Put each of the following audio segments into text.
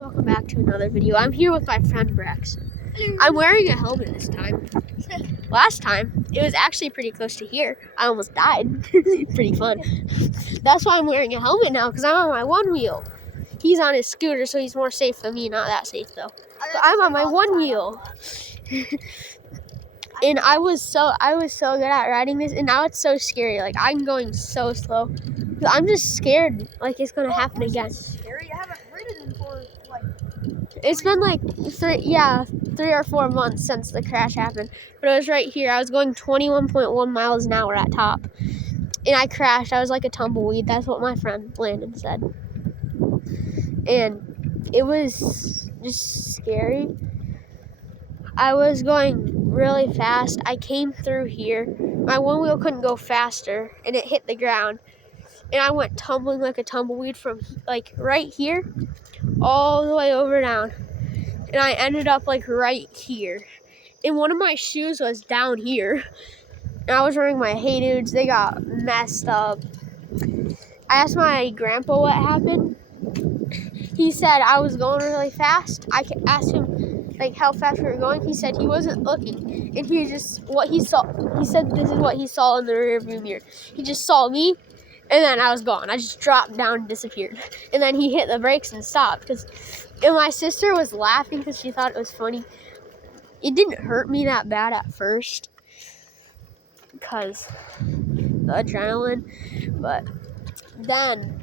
Welcome back to another video. I'm here with my friend Brex. I'm wearing a helmet this time. Last time, it was actually pretty close to here. I almost died. Pretty fun. That's why I'm wearing a helmet now, because I'm on my one wheel. He's on his scooter, so he's more safe than me. Not that safe, though. But I'm on my one wheel. And I was so good at riding this, and now it's so scary. Like, I'm going so slow. I'm just scared, like, it's going to happen again. It's scary. I haven't ridden for, like... It's been like 3 or 4 months since the crash happened. But it was right here. I was going 21.1 miles an hour at top. And I crashed. I was like a tumbleweed. That's what my friend Landon said. And it was just scary. I was going really fast. I came through here. My one wheel couldn't go faster. And it hit the ground. And I went tumbling like a tumbleweed from like right here all the way over down. And I ended up like right here. And one of my shoes was down here. And I was wearing my Hey Dudes. They got messed up. I asked my grandpa what happened. He said I was going really fast. I asked him like how fast we were going. He said he wasn't looking. And he said this is what he saw in the rearview mirror. He just saw me. And then I was gone. I just dropped down and disappeared. And then he hit the brakes and stopped. And my sister was laughing because she thought it was funny. It didn't hurt me that bad at first because the adrenaline. But then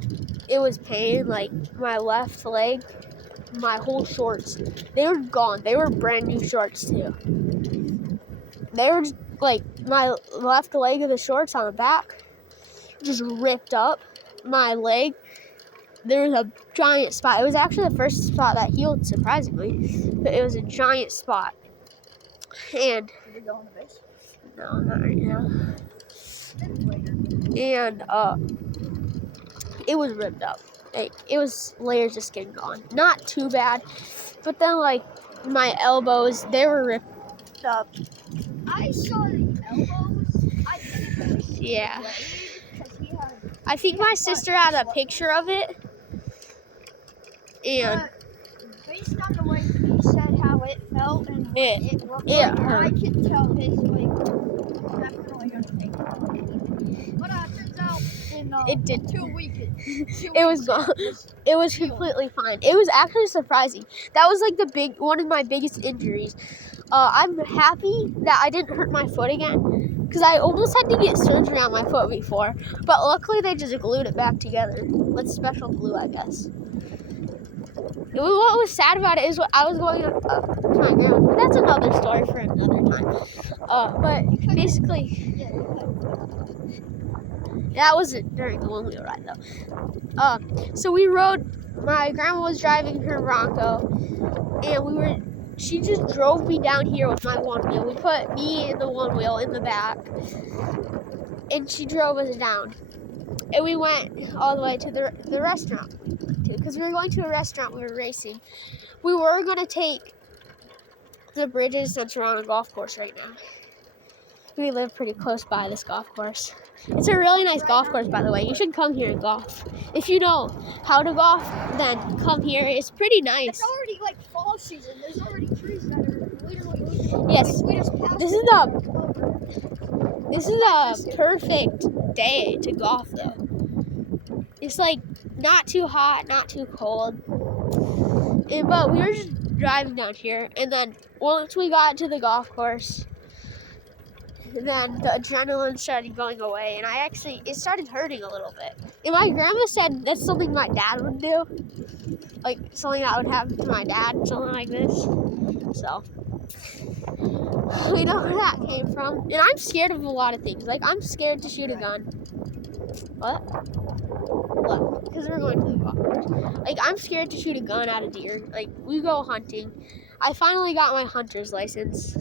it was pain. Like my left leg, my whole shorts, they were gone. They were brand new shorts too. They were just, like my left leg of the shorts on the back just ripped up. My leg, there was a giant spot. It was actually the first spot that healed, surprisingly, but it was a giant spot. And Did we go on the base? no, not right now. And it was ripped up. Like, it was layers of skin gone. Not too bad, but then like my elbows, they were ripped up. I saw the elbows. I didn't see Yeah. the leg, 'cause he had... I think my sister had a picture of it. And But based on the way he said how it felt and what it looked it like, hurt. I could tell his leg was definitely going to take it. But turns out in It did. 2 weeks, It was gone. It was completely fine. It was actually surprising. That was like one of my biggest injuries. I'm happy that I didn't hurt my foot again because I almost had to get surgery on my foot before. But luckily they just glued it back together with special glue, I guess. What was sad about it is I was going up to my grandma. But that's another story for another time. But basically, that wasn't during the one wheel ride though. So we rode. My grandma was driving her Bronco, and she just drove me down here with my one wheel. We put me in the one wheel in the back, and she drove us down. And we went all the way to the restaurant, because we were going to a restaurant. We were racing. We were going to take the bridges since we're on a golf course right now. We live pretty close by this golf course. It's a really nice golf course, by the way. You should come here and golf. If you know how to golf, then come here. It's pretty nice. It's already like fall season. There's already trees that are literally leaving. Yes. We just passed This is the perfect day to golf, though. It's like not too hot, not too cold. But we were just driving down here, and then once we got to the golf course, then the adrenaline started going away, and it started hurting a little bit. And my grandma said that's something my dad would do, like something that would happen to my dad, something like this. So we know where that came from. And I'm scared of a lot of things. Like, I'm scared to shoot a gun. What? Because we're going to the golf course. Like, I'm scared to shoot a gun at a deer. Like, we go hunting. I finally got my hunter's license.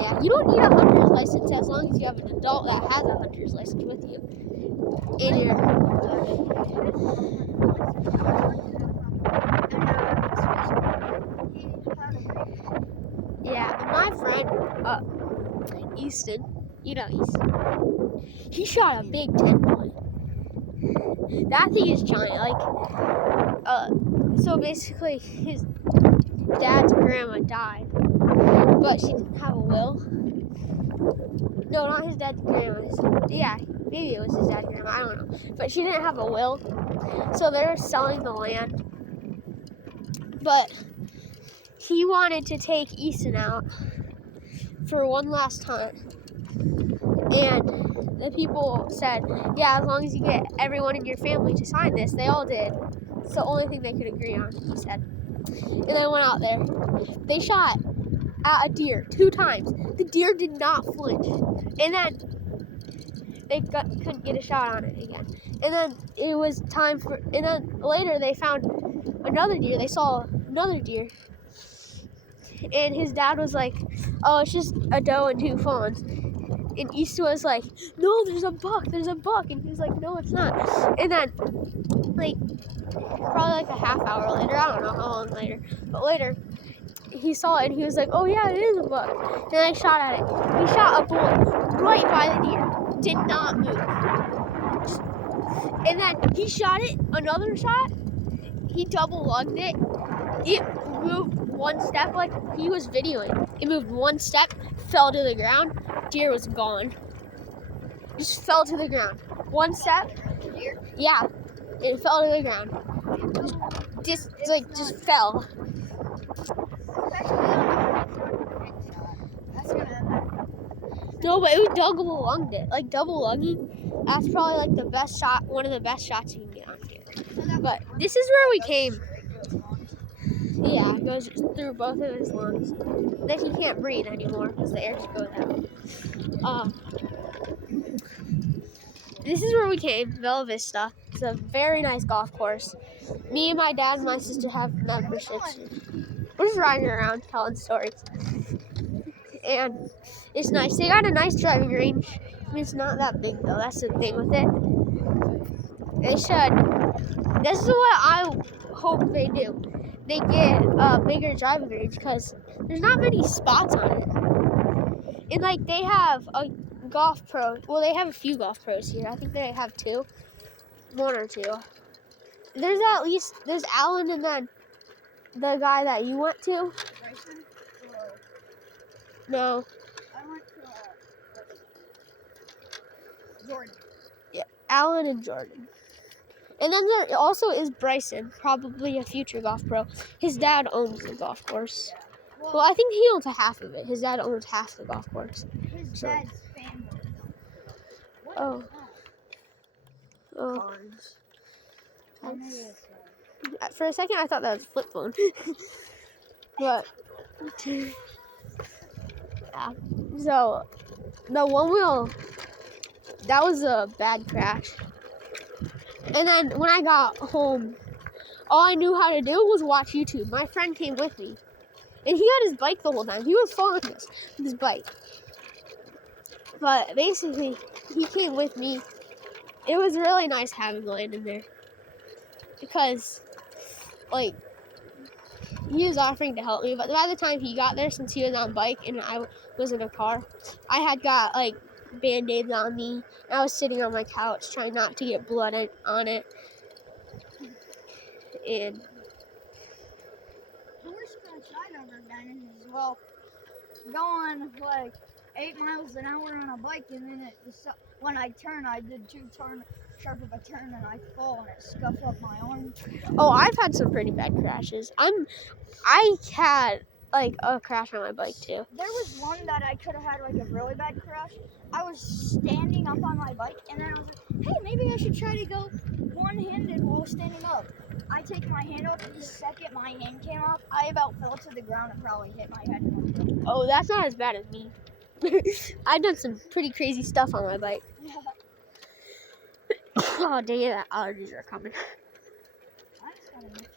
Yeah, you don't need a hunter's license as long as you have an adult that has a hunter's license with you. And yeah, and my friend, Easton, you know Easton, he shot a big 10 point. That thing is giant. So basically, his dad's grandma died, but she didn't have a will. No, not his dad's grandma. Yeah, maybe it was his dad's grandma. I don't know. But she didn't have a will, so they were selling the land. But he wanted to take Easton out for one last time. And the people said, yeah, as long as you get everyone in your family to sign this. They all did. It's the only thing they could agree on, he said. And they went out there. They shot at a deer 2 times. The deer did not flinch. And then they couldn't get a shot on it again. And then it was time for, and then later they found another deer. They saw another deer. And his dad was like, oh, it's just a doe and 2 fawns. And Easton was like, no, there's a buck. And he was like, no, it's not. And then, probably a half hour later, I don't know how long later, but later, he saw it and he was like, oh yeah, it is a buck. And I shot at it. He shot a bullet right by the deer. Did not move. And then he shot it, another shot. He double lugged it. It moved 1 step, like he was videoing. It moved 1 step, fell to the ground. Deer was gone. Just fell to the ground. 1 step. Yeah, it fell to the ground. Just fell. No, but it was double lunged it. Double lugging, that's probably the best shot, one of the best shots you can get on deer. But this is where we came. Yeah, it goes through both of his lungs. Then he can't breathe anymore because the air just goes out. This is where we came, Bella Vista. It's a very nice golf course. Me and my dad and my sister have memberships. We're just riding around telling stories. And it's nice. They got a nice driving range. It's not that big though. That's the thing with it. They should. This is what I hope they do. They get a bigger driving range because there's not many spots on it. And they have a golf pro. Well, they have a few golf pros here. I think they have 2, 1 or 2. There's Alan and then the guy that you went to. Bryson? No. I went to Jordan. Yeah, Alan and Jordan. And then there also is Bryson, probably a future golf pro. His dad owns the golf course. Yeah. Well, I think he owns half of it. His dad owns half the golf course. His dad's family. What Oh. is that? Oh. Cards. For a second, I thought that was a flip phone. But, yeah. So, the one wheel, that was a bad crash. And then when I got home, all I knew how to do was watch YouTube. My friend came with me. And he had his bike the whole time. He was following us with his bike. But basically, he came with me. It was really nice having Landon there. Because, he was offering to help me. But by the time he got there, since he was on bike and I was in a car, I had got, Band-Aids on me. And I was sitting on my couch trying not to get blood on it. And The worst crash I've ever been in is, going 8 miles an hour on a bike, and then when I turn, I did too sharp of a turn, and I fall, and it scuffed up my arm. oh, I've had some pretty bad crashes. I had a crash on my bike too. There was one that I could have had a really bad crash. I was standing up on my bike, and then I was like, hey, maybe I should try to go one-handed while standing up. I take my hand off, and the second my hand came off, I about fell to the ground and probably hit my head. Oh, that's not as bad as me. I've done some pretty crazy stuff on my bike. Oh, dang it, that allergies are coming. I just gotta make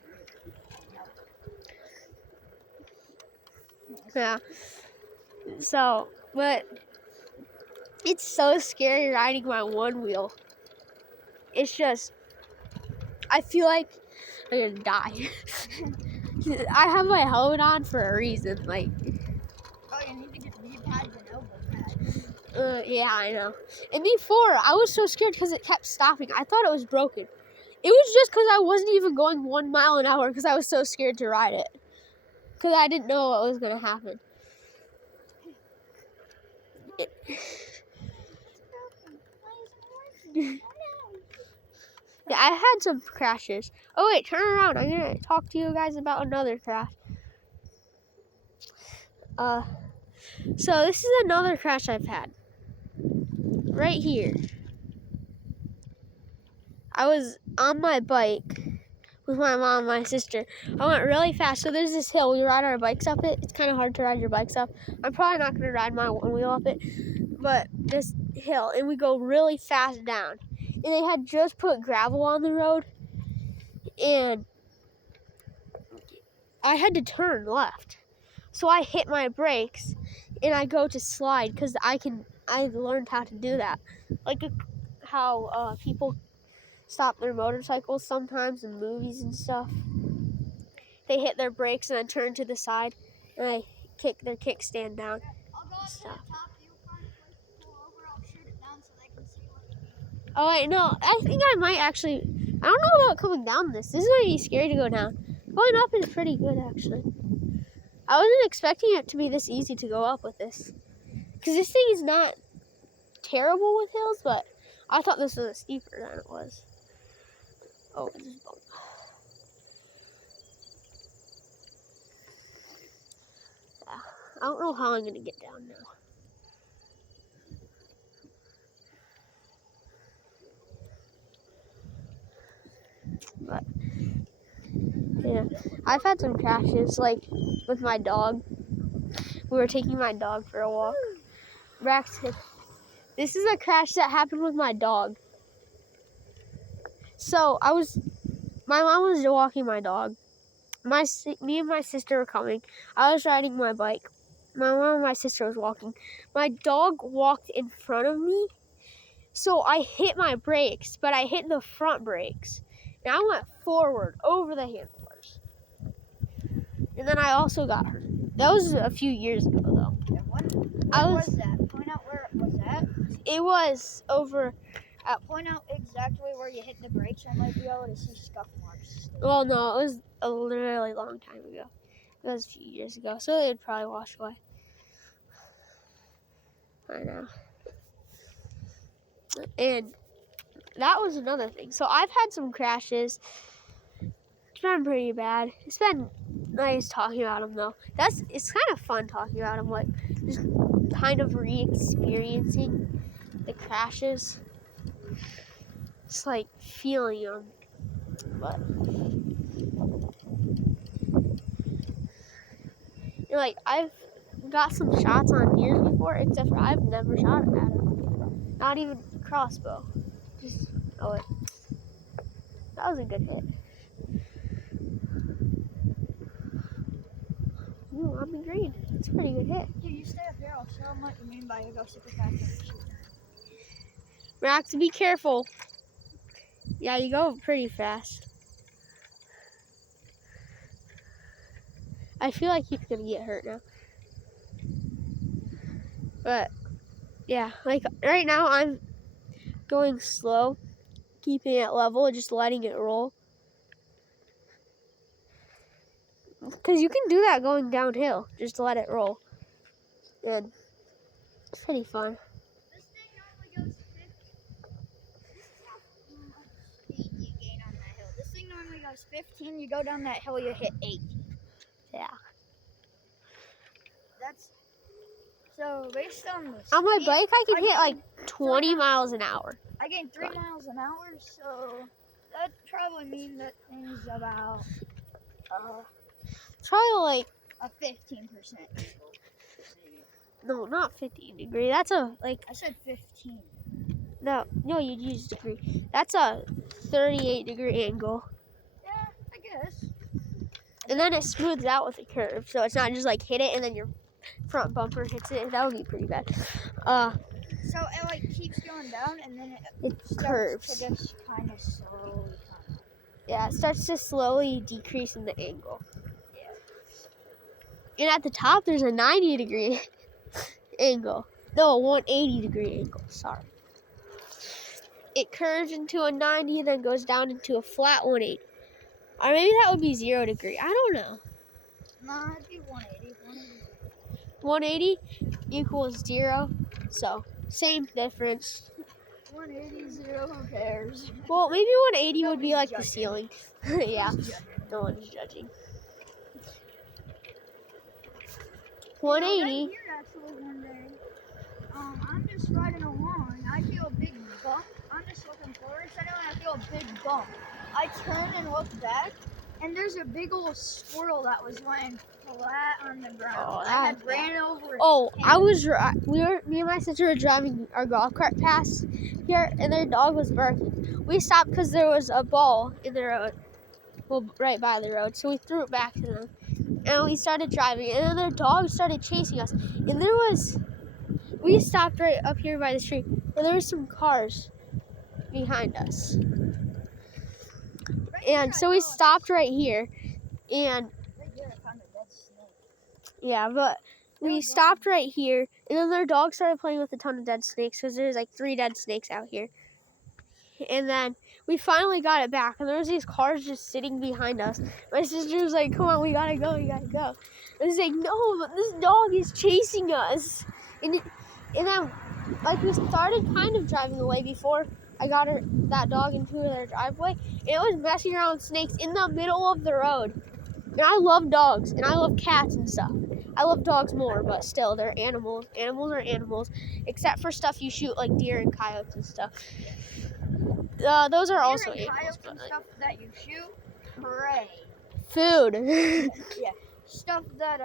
sure. Yeah. So, but it's so scary riding my one wheel. It's just, I feel like I'm gonna die. I have my helmet on for a reason. Oh, you need to get knee pads and elbow pads. Yeah, I know. And before, I was so scared because it kept stopping. I thought it was broken. It was just because I wasn't even going 1 mile an hour because I was so scared to ride it. Because I didn't know what was going to happen. Yeah, I had some crashes. Oh wait, turn around. I'm going to talk to you guys about another crash. So this is another crash I've had. Right here. I was on my bike with my mom and my sister. I went really fast. So there's this hill. We ride our bikes up it. It's kind of hard to ride your bikes up. I'm probably not going to ride my one wheel up it. But this hill. And we go really fast down. And they had just put gravel on the road. And I had to turn left. So I hit my brakes. And I go to slide because I learned how to do that. Like how people stop their motorcycles sometimes in movies and stuff. They hit their brakes and then turn to the side, and I kick their kickstand down. I'll go up to the top. You find a place to pull over. I'll shoot it down so they can see what you mean. Oh wait, no, I think I might actually. I don't know about coming down this. This might be scary to go down. Going up is pretty good actually. I wasn't expecting it to be this easy to go up with this, because this thing is not terrible with hills, but I thought this was steeper than it was. Oh, this is bump. I don't know how I'm going to get down now. But, yeah, I've had some crashes, like with my dog. We were taking my dog for a walk. Braxton, this is a crash that happened with my dog. So, my mom was walking my dog. Me and my sister were coming. I was riding my bike. My mom and my sister was walking. My dog walked in front of me, so I hit my brakes, but I hit the front brakes. And I went forward over the handlebars. And then I also got hurt. That was a few years ago, though. Where was that? Point out where it was at. It was over. Point out exactly where you hit the brakes. I might be able to see scuff marks. Well, no, it was a really long time ago. It was a few years ago, so they would probably wash away. I know. And that was another thing. So I've had some crashes. It's been pretty bad. It's been nice talking about them, though. It's kind of fun talking about them, like just kind of re-experiencing the crashes. It's like feeling them, but like I've got some shots on deers before, except for I've never shot at them. Not even crossbow. Just that was a good hit. Ooh, on the green. It's a pretty good hit. Here, you stay up here. I'll show them what you mean by you go super fast. Max, be careful. Yeah, you go pretty fast. I feel like he's gonna get hurt now. But yeah, like right now I'm going slow, keeping it level, just letting it roll. Because you can do that going downhill, just let it roll. And it's pretty fun. This thing normally goes 50. This is how much speed you gain on that hill. This thing normally goes 15. You go down that hill, you hit 8. Yeah. That's so based on this. On my bike, I can hit like 20 miles an hour. I gained 3 miles an hour, so that probably means that thing's about Probably like a 15%. no, not 15 degree. That's a like I said 15. no, you used degree. That's a 38-degree angle. Yeah, I guess. And then it smooths out with a curve, so it's not just like hit it and then your front bumper hits it. That would be pretty bad. So it like keeps going down and then it curves. To just kind of slowly come up. Yeah, it starts to slowly decrease in the angle. And at the top, there's a 90-degree angle. No, a 180-degree angle. Sorry. it curves into a 90 and then goes down into a flat 180. Or maybe that would be 0 degree. I don't know. Nah, it'd be 180. 180 equals 0. So, same difference. 180, 0, who cares? Well, maybe 180 would be like the Nobody's ceiling. Yeah, no one's judging. 180. Right here, actually, one day, I'm just riding along. I feel a big bump. I'm just looking forward suddenly, I feel a big bump. I turn and look back, and there's a big old squirrel that was laying flat on the ground. Oh, I had ran over it. Oh, me and my sister were driving our golf cart past here, and their dog was barking. We stopped because there was a ball in the road, well, right by the road, so we threw it back to them. And we started driving, and then their dog started chasing us. And we stopped right up here by the street, where there was some cars behind us. And so we stopped right here, and yeah, but we stopped right here, and then their dog started playing with a ton of dead snakes, because there's like 3 dead snakes out here. And then we finally got it back, and there was these cars just sitting behind us. My sister was like, come on, we gotta go. And it's like, no, but this dog is chasing us. And then, like, we started kind of driving away before I got that dog into their driveway. And it was messing around with snakes in the middle of the road. And I love dogs, and I love cats and stuff. I love dogs more, but still, they're animals. Animals are animals, except for stuff you shoot, like deer and coyotes and stuff. Those are also animals, but stuff that you shoot, prey. Food. Yeah, stuff that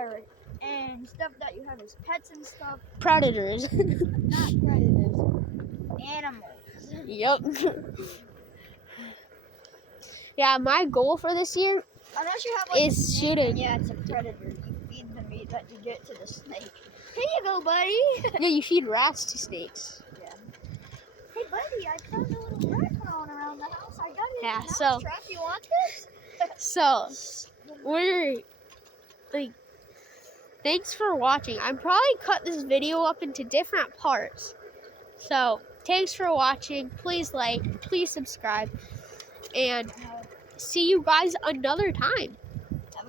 you have as pets and stuff. Predators. Not predators. Animals. Yep. Yeah, my goal for this year is shooting. Yeah, it's a predator. You feed the meat that you get to the snake. Here you go, buddy. Yeah, you feed rats to snakes. Yeah. Hey, buddy, I found a little rat crawling around the house. I got it. Yeah, in the so- house trap. You want this? So, we're like, thanks for watching. I'm probably cut this video up into different parts. So, thanks for watching. Please like, please subscribe, and see you guys another time.